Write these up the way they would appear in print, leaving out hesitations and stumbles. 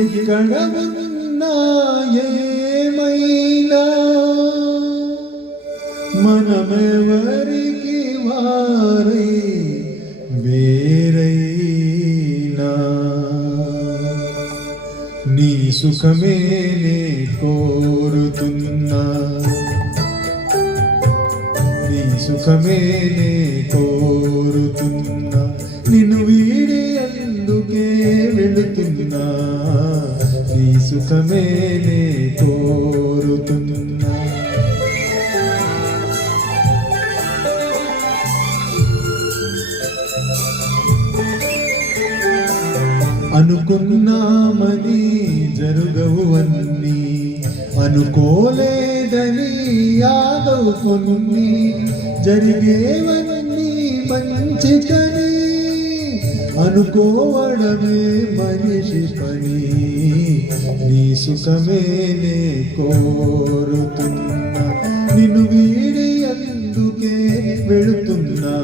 ఎక్కడ ఉన్నా ఏమైనా మనమెవరికి వారై వేరైనా నీ సుఖమే నే కోరుతున్నా, నీ సుఖమే నే కోరుతున్నా, నిన్ను వీడి అందుకే వెళుతున్నా, నీ సుఖమే నే కోరుతున్నా. అనుకున్నామని జరుగవు అన్నీ, అనుకోలేదని యాదవు కొన్ని, జరిగేవన్నీ మంచికని అనుకోవడమే మనిషి పని, నీ సుఖమే నే కోరుతున్నా, నిన్ను వీడి అందుకే వెళుతున్నా,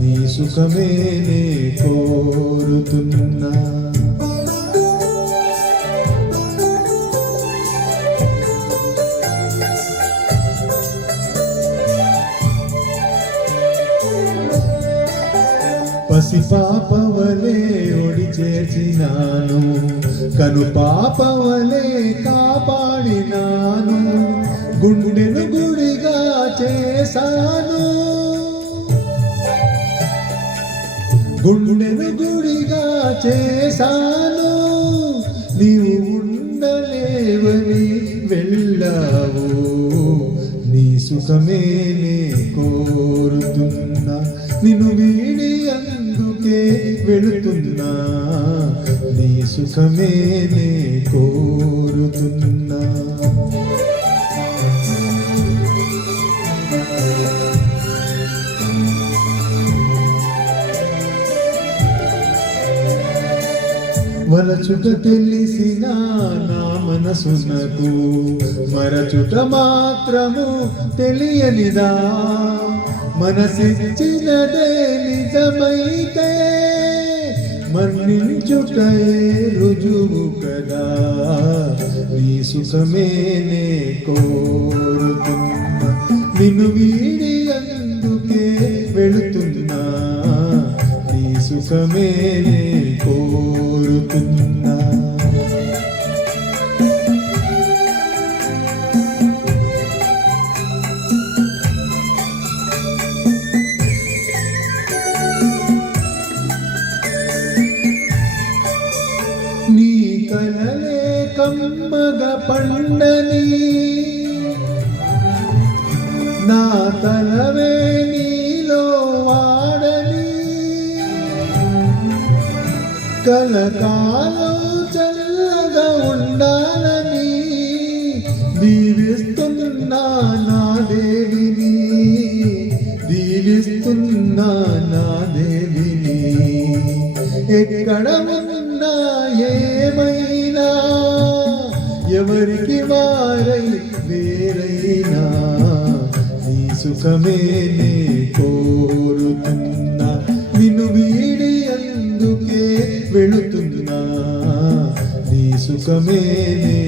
నీ సుఖమే నే కోరుతున్నా. పసిపాపవలే ఒడి చేర్చినాను, కను పాపవలే కాపాడినాను, గుండెను గుడిగా చేశాను, గుండెను గుడిగా చేశాను, నీవు ఉండలేవని వెళ్ళావు, నీ సుఖమే నే కోరుతున్నా, నిన్ను వీడి అందుకే వెళుతున్నా, నీ సుఖమే నే కోరుతున్నా. వలచుట తెలిసిన నా మనసునకు మరచుట మాత్రము తెలియనిదా, మనసిచ్చినదే నిజమైతే మన్నించుటే రుజువు కదా, నీ సుఖమే నే కోరుతున్నా, నిన్ను వీడి అందుకే వెళుతున్నా, నీ సుఖమే నే కోరుతున్నా. నీ కలలే కమ్మగ పండని, నా తలవే నీలో వాడని, కలకాలం చల్లగా ఉండాలని దీవిస్తున్నా నా దేవిని, దీవిస్తున్నా నా దేవిని. ఎక్కడ ఉన్నా ఏమైనా ఎవరికి వారై వేరైనా, నీ సుఖమే నే కోరుతున్నా, నిన్ను వీడి అందుకే వెళుతున్నా, నీ సుఖమే నే